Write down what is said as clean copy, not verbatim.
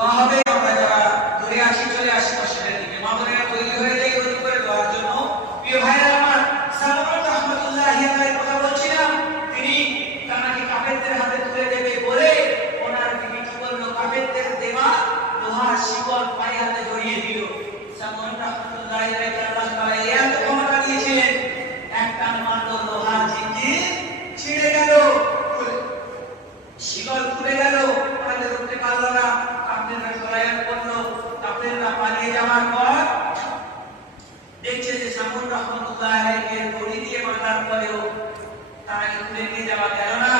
দোয়া হবে। আমরা যারা দূরে আসি চলে আসি মসজিদের দিকে, মা বোনেরা তৈরি হয়ে যাই তৈরি করে দেওয়ার জন্য। প্রিয় ভাইরা আমার, সালমান রাহমাতুল্লাহি আলাইহির কথা বলছিলাম, তিনি তাকে কাফেরদের হাতে তুলে দেবে বলে ওনার বিবি কি বলল, কাফেরদের দেওয়া লোহার শিকল পায়ে হাতে জড়িয়ে দিল। সালমান রাহমাতুল্লাহি আলাইহি আল্লাহ তাআলা এত ক্ষমতা দিয়েছিলেন, একটা মাত্র লোহার জিঞ্জির ছিঁড়ে গেল, শিকল খুলে গেল, ওনাকে ধরতে পারল না। কাফেররা সরায়াত করলো। কাফেররা পালিয়ে যাওয়ার পর দেখছে যে সালমান রাহমাতুল্লাহি আলাইহিকে দড়ি দিয়ে বাঁধার পরেও তাকে খুলে নিয়ে যাওয়া গেল না।